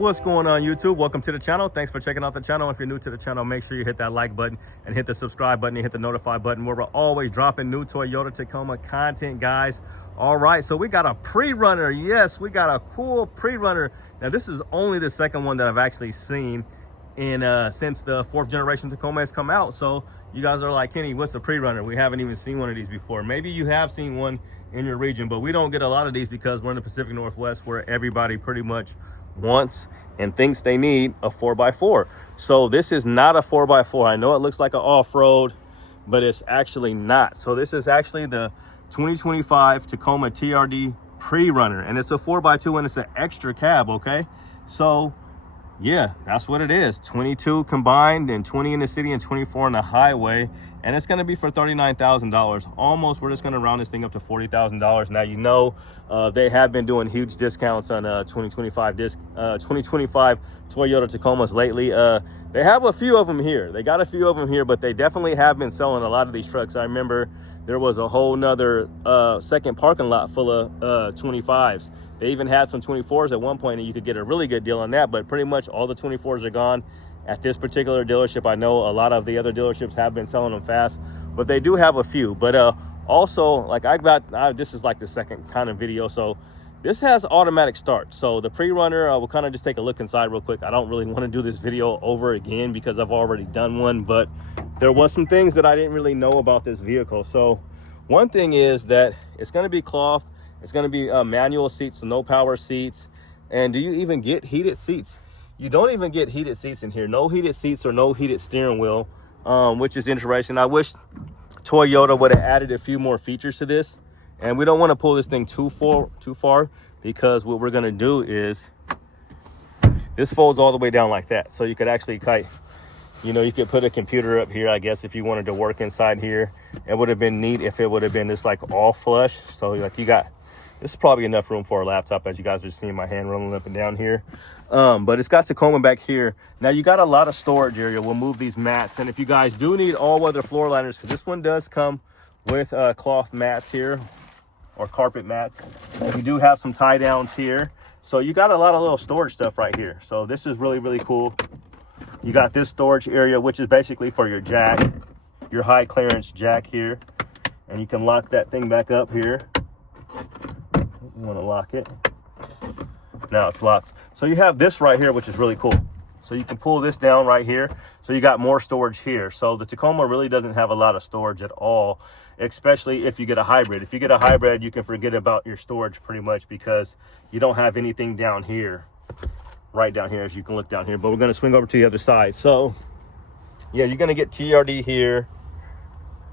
What's going on, YouTube? Welcome to the channel. Thanks for checking out the channel. If you're new to the channel, make sure you hit that like button and hit the subscribe button and hit the notify button, where we're always dropping new Toyota Tacoma content, guys. All right, so we got a pre-runner. Yes, we got a cool pre-runner. Now, this is only the second one that I've actually seen in since the 4th generation Tacoma has come out. So you guys are like, Kenny, what's a pre-runner? We haven't even seen one of these before. Maybe you have seen one in your region, but we don't get a lot of these because we're in the Pacific Northwest, where everybody pretty much wants and thinks they need a 4x4. So this is not a 4x4. I know it looks like an off-road, but it's actually not. So this is actually the 2025 Tacoma TRD PreRunner, and it's a 4x2 and it's an XtraCab. Okay, so yeah, that's what it is. 22 combined and 20 in the city and 24 on the highway. And it's going to be for $39,000. Almost, we're just going to round this thing up to $40,000. Now, you know, they have been doing huge discounts on 2025 Toyota Tacomas lately. They have a few of them here. They got a few of them here, but they definitely have been selling a lot of these trucks. I remember there was a whole nother second parking lot full of 25s. They even had some 24s at one point, and you could get a really good deal on that, but pretty much all the 24s are gone at this particular dealership. I know a lot of the other dealerships have been selling them fast, but they do have a few. But also, like this is like the second kind of video. So this has automatic start. So the pre-runner, we'll kind of just take a look inside real quick. I don't really want to do this video over again because I've already done one, but there was some things that I didn't really know about this vehicle. So one thing is that it's going to be cloth. It's going to be manual seats, so no power seats. And do you even get heated seats? You don't even get heated seats in here. No heated seats or no heated steering wheel, which is interesting. I wish Toyota would have added a few more features to this. And we don't want to pull this thing too far, because what we're going to do is this folds all the way down like that. So you could actually you could put a computer up here, I guess, if you wanted to work inside here. It would have been neat if it would have been just like all flush. So like this is probably enough room for a laptop, as you guys are seeing my hand rolling up and down here. But it's got Tacoma back here. Now you got a lot of storage area. We'll move these mats. And if you guys do need all-weather floor liners, because this one does come with cloth mats here, or carpet mats. We do have some tie downs here. So you got a lot of little storage stuff right here. So this is really, really cool. You got this storage area, which is basically for your jack, your high clearance jack here. And you can lock that thing back up here. You want to lock it. Now it's locked. So you have this right here, which is really cool. So you can pull this down right here. So you got more storage here. So the Tacoma really doesn't have a lot of storage at all, especially if you get a hybrid. If you get a hybrid, you can forget about your storage pretty much, because you don't have anything down here, right down here, as you can look down here. But we're going to swing over to the other side. So yeah, you're going to get TRD here.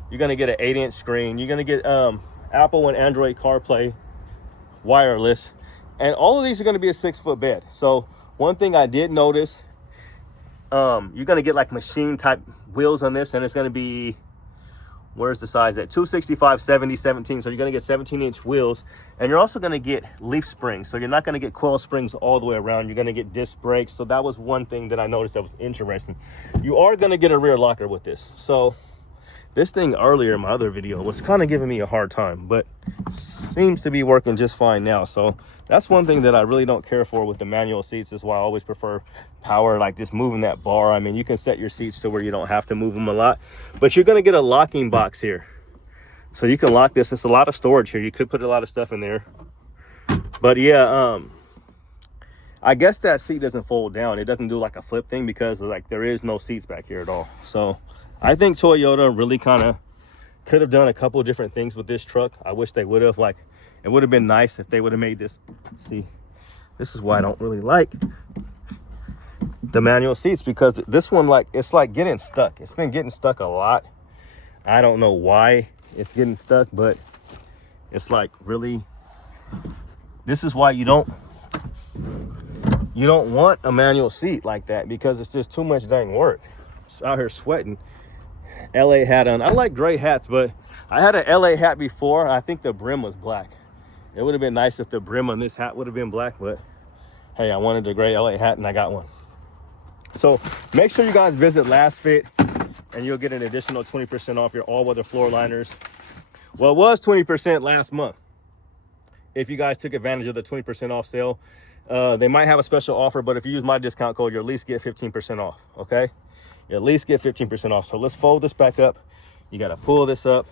You're going to get an 8-inch screen. You're going to get Apple and Android CarPlay wireless, and all of these are going to be a 6-foot bed. So one thing I did notice, you're going to get like machine type wheels on this, and it's going to be, where's the size at? 265, 70, 17. So you're going to get 17-inch wheels, and you're also going to get leaf springs. So you're not going to get coil springs all the way around. You're going to get disc brakes. So that was one thing that I noticed that was interesting. You are going to get a rear locker with this. So this thing earlier in my other video was kind of giving me a hard time, but seems to be working just fine now. So that's one thing that I really don't care for with the manual seats. Is why I always prefer power, like just moving that bar. I mean, you can set your seats to where you don't have to move them a lot, but you're going to get a locking box here. So you can lock this. It's a lot of storage here. You could put a lot of stuff in there. But yeah, I guess that seat doesn't fold down. It doesn't do like a flip thing, because like there is no seats back here at all. So I think Toyota really kind of could have done a couple of different things with this truck. I wish they would have. Like, it would have been nice if they would have made this. See, this is why I don't really like the manual seats, because this one, like, it's like getting stuck. It's been getting stuck a lot. I don't know why it's getting stuck, but it's like really, this is why you don't want a manual seat like that, because it's just too much dang work. It's out here sweating. LA hat on. I like gray hats, but I had an LA hat before. I think the brim was black. It would have been nice if the brim on this hat would have been black, but hey, I wanted the gray LA hat and I got one. So make sure you guys visit Last Fit, and you'll get an additional 20% off your all-weather floor liners. Well, it was 20% last month if you guys took advantage of the 20% off sale. They might have a special offer, but if you use my discount code, you'll at least get 15% off, okay? You at least get 15% off. So let's fold this back up. You got to pull this up,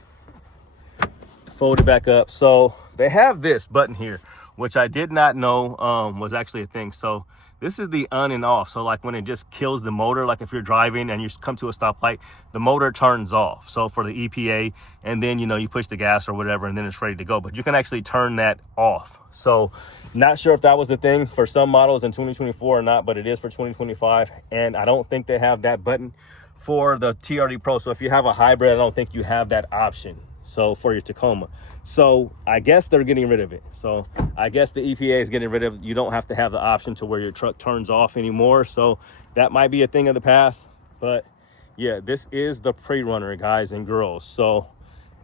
fold it back up. So they have this button here, which I did not know was actually a thing. So this is the on and off. So like when it just kills the motor, like if you're driving and you come to a stoplight, the motor turns off. So for the EPA, and then, you know, you push the gas or whatever, and then it's ready to go. But you can actually turn that off. So not sure if that was the thing for some models in 2024 or not, but it is for 2025. And I don't think they have that button for the TRD Pro. So if you have a hybrid, I don't think you have that option. So for your Tacoma, so I guess they're getting rid of it. So I guess the EPA is getting rid of it. You don't have to have the option to where your truck turns off anymore. So that might be a thing of the past, but yeah, this is the PreRunner, guys and girls. So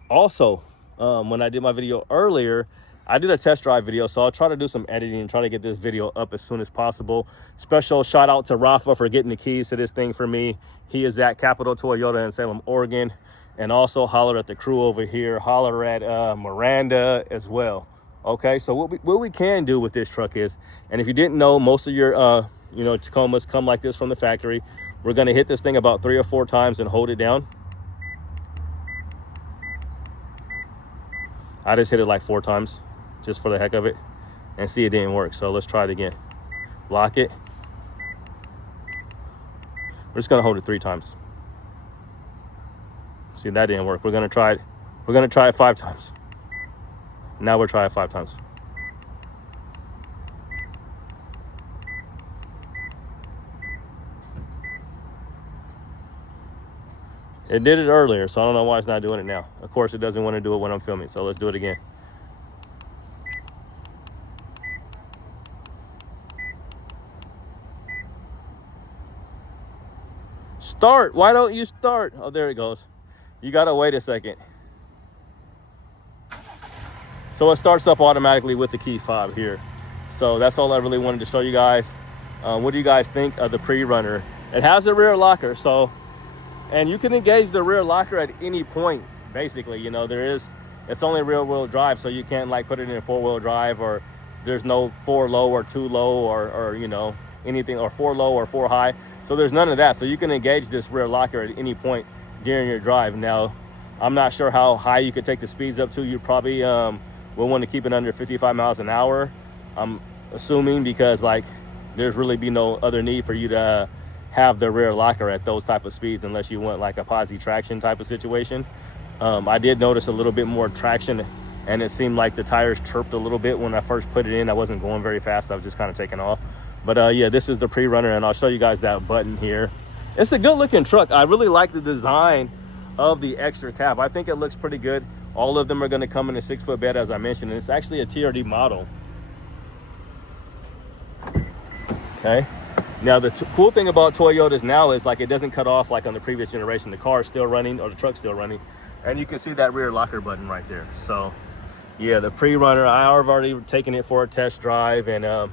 also when I did my video earlier, I did a test drive video, so I'll try to do some editing and try to get this video up as soon as possible. Special shout out to Rafa for getting the keys to this thing for me. He is at Capital Toyota in Salem, Oregon. And also holler at the crew over here, holler at Miranda as well. Okay, so what we can do with this truck is, and if you didn't know, most of your you know, Tacomas come like this from the factory. We're gonna hit this thing about 3 or 4 times and hold it down. I just hit it like 4 times just for the heck of it, and see, it didn't work. So let's try it again. Lock it. We're just gonna hold it 3 times. See, that didn't work. We're gonna try it. We're gonna try it 5 times. Now we'll try it 5 times. It did it earlier, so I don't know why it's not doing it now. Of course, it doesn't want to do it when I'm filming, so let's do it again. Start. Why don't you start? Oh, there it goes. You gotta wait a second. So it starts up automatically with the key fob here. So that's all I really wanted to show you guys. What do you guys think of the PreRunner? It has a rear locker, so, and you can engage the rear locker at any point, basically. You know, it's only rear wheel drive, so you can't like put it in 4-wheel drive, or there's no 4 low or 2 low or you know, anything, or 4 low or 4 high. So there's none of that. So you can engage this rear locker at any point during your drive. Now, I'm not sure how high you could take the speeds up to. You probably will want to keep it under 55 miles an hour. I'm assuming, because like there's really be no other need for you to have the rear locker at those type of speeds unless you want like a posi traction type of situation. I did notice a little bit more traction, and it seemed like the tires chirped a little bit when I first put it in. I wasn't going very fast. I was just kind of taking off. But yeah, this is the PreRunner, and I'll show you guys that button here. It's a good looking truck. I really like the design of the XtraCab. I think it looks pretty good. All of them are going to come in a 6-foot bed, as I mentioned, and it's actually a TRD model. Okay. Now the cool thing about Toyotas now is like it doesn't cut off like on the previous generation. The car is still running, or the truck's still running, and you can see that rear locker button right there. So yeah, the PreRunner, I've already taken it for a test drive, and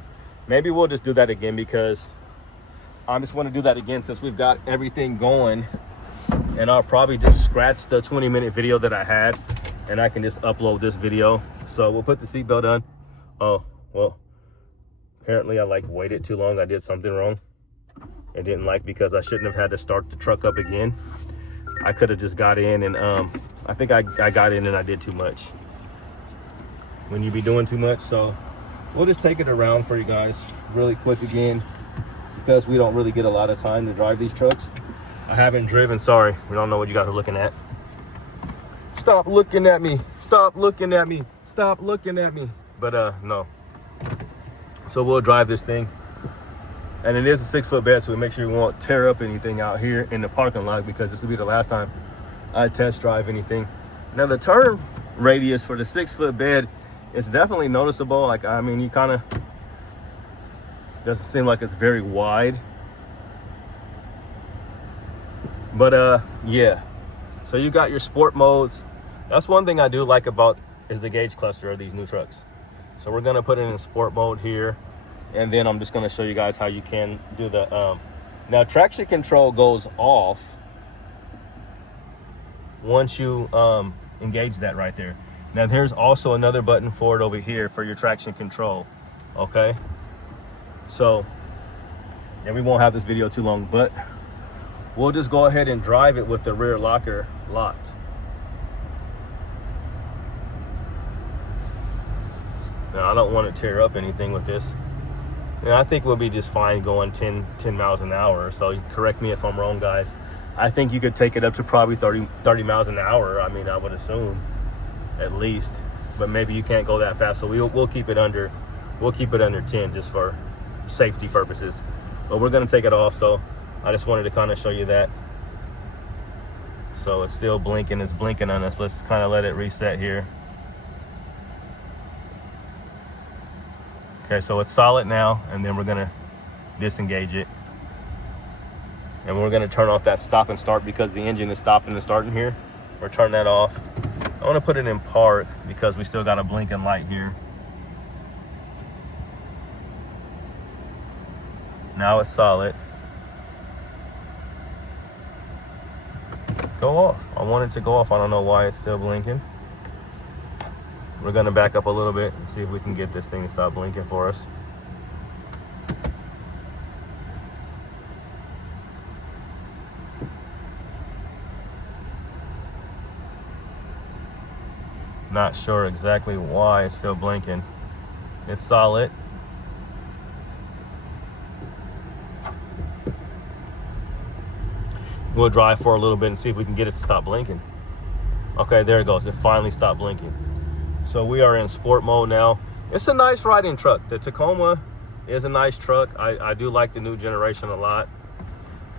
maybe we'll just do that again, because I just want to do that again since we've got everything going. And I'll probably just scratch the 20-minute video that I had, and I can just upload this video. So we'll put the seatbelt on. Oh, well, apparently I like waited too long. I did something wrong. I didn't like, because I shouldn't have had to start the truck up again. I could have just got in, and I think I got in and I did too much. When you be doing too much. So we'll just take it around for you guys really quick again, because we don't really get a lot of time to drive these trucks. I haven't driven, sorry. We don't know what you guys are looking at. Stop looking at me. Stop looking at me. Stop looking at me. But no. So we'll drive this thing. And it is a 6-foot bed, so we make sure we won't tear up anything out here in the parking lot, because this will be the last time I test drive anything. Now the turn radius for the 6-foot bed is definitely noticeable. Like, I mean, you kind of, doesn't seem like it's very wide. But yeah, so you got your sport modes. That's one thing I do like about is the gauge cluster of these new trucks. So we're gonna put it in sport mode here, and then I'm just gonna show you guys how you can do the now traction control goes off once you engage that right there. Now there's also another button for it over here for your traction control. Okay, So, and we won't have this video too long, but we'll just go ahead and drive it with the rear locker locked. Now, I don't want to tear up anything with this. And I think we'll be just fine going 10 miles an hour. So correct me if I'm wrong, guys. I think you could take it up to probably 30 miles an hour. I mean, I would assume at least, but maybe you can't go that fast. So we'll keep it under 10 just for safety purposes. But we're gonna take it off. So I just wanted to kind of show you that. So it's still blinking. It's blinking on us. Let's kind of let it reset here. Okay, so it's solid now, and then we're gonna disengage it. And we're gonna turn off that stop and start because the engine is stopping and starting here. We're turning that off. I wanna put it in park because we still got a blinking light here. Now it's solid. Go off. I want it to go off. I don't know why it's still blinking. We're gonna back up a little bit and see if we can get this thing to stop blinking for us. Not sure exactly why it's still blinking. It's solid. We'll drive for a little bit and see if we can get it to stop blinking. Okay, there it goes. It finally stopped blinking. So we are in sport mode now. It's a nice riding truck. The Tacoma is a nice truck. I do like the new generation a lot.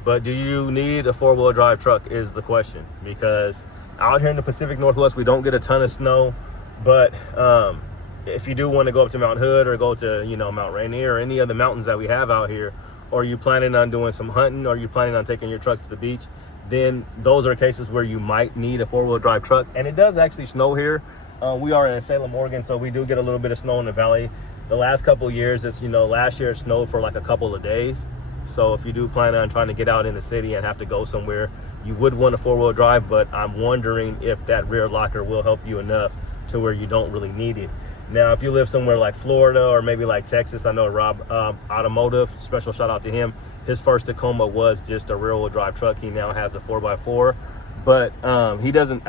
But do you need a four-wheel drive truck is the question. Because out here in the Pacific Northwest, we don't get a ton of snow. But if you do want to go up to Mount Hood or go to, you know, Mount Rainier or any of the mountains that we have out here, or you planning on doing some hunting, or you planning on taking your truck to the beach, then those are cases where you might need a four-wheel drive truck. And it does actually snow here. We are in Salem, Oregon, so we do get a little bit of snow in the valley. The last couple of years, it's, you know, last year it snowed for like a couple of days. So if you do plan on trying to get out in the city and have to go somewhere, you would want a four-wheel drive, but I'm wondering if that rear locker will help you enough to where you don't really need it. Now, if you live somewhere like Florida or maybe like Texas, I know Rob Automotive, special shout out to him. His first Tacoma was just a rear-wheel drive truck. He now has a 4x4. But he doesn't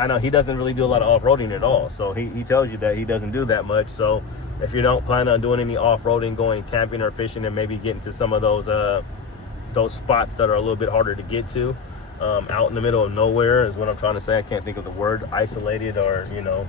really do a lot of off-roading at all. So he tells you that he doesn't do that much. So if you don't plan on doing any off-roading, going camping or fishing, and maybe getting to some of those spots that are a little bit harder to get to, out in the middle of nowhere is what I'm trying to say. I can't think of the word, isolated, or, you know,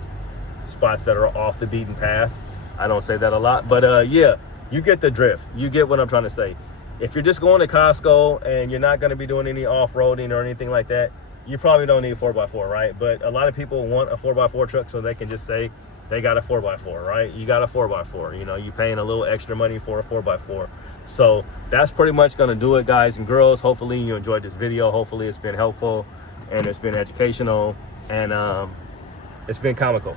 spots that are off the beaten path. I don't say that a lot, but yeah, you get the drift. You get what I'm trying to say. If you're just going to Costco and you're not going to be doing any off-roading or anything like that, you probably don't need a 4x4, right? But a lot of people want a 4x4 truck so they can just say they got a 4x4, right? You got a 4x4, you know, you're paying a little extra money for a 4x4. So that's pretty much gonna do it, guys and girls. Hopefully you enjoyed this video. Hopefully it's been helpful and it's been educational and it's been comical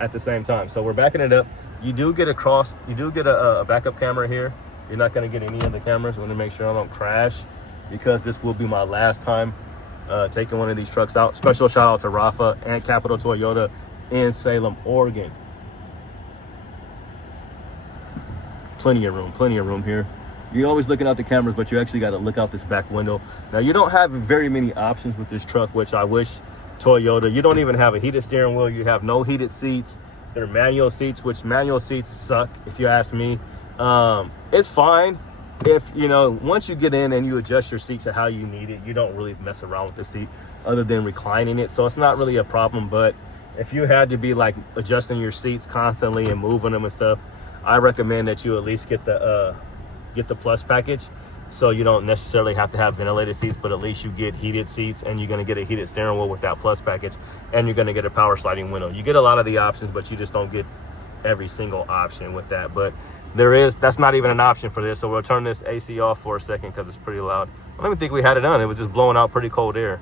at the same time. So we're backing it up. You do get a backup camera here. You're not gonna get any of the cameras. I wanna make sure I don't crash because this will be my last time taking one of these trucks out. Special shout out to Rafa and Capital Toyota in Salem, Oregon. Plenty of room here. You're always looking out the cameras, but you actually got to look out this back window. Now, you don't have very many options with this truck, which I wish Toyota. You don't even have a heated steering wheel. You have no heated seats. They're manual seats, which manual seats suck, if you ask me. It's fine. If, you know, once you get in and you adjust your seat to how you need it, you don't really mess around with the seat other than reclining it. So it's not really a problem. But if you had to be like adjusting your seats constantly and moving them and stuff, I recommend that you at least get the plus package. So you don't necessarily have to have ventilated seats, but at least you get heated seats, and you're going to get a heated steering wheel with that plus package, and you're going to get a power sliding window. You get a lot of the options, but you just don't get every single option with that. But that's not even an option for this. So we'll turn this AC off for a second because it's pretty loud. I don't even think we had it on. It was just blowing out pretty cold air.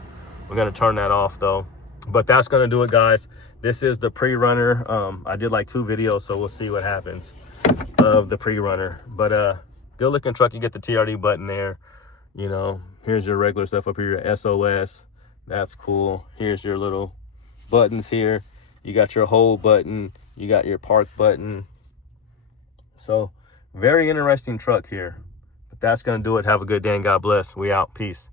We're going to turn that off though. But that's going to do it, guys. This is the PreRunner. I did like 2 videos, so we'll see what happens of the PreRunner. But good looking truck. You get the TRD button there. You know, here's your regular stuff up here, your SOS. That's cool. Here's your little buttons here. You got your hold button. You got your park button. So Very interesting truck here. But that's going to do it. Have a good day and God bless. We out. Peace.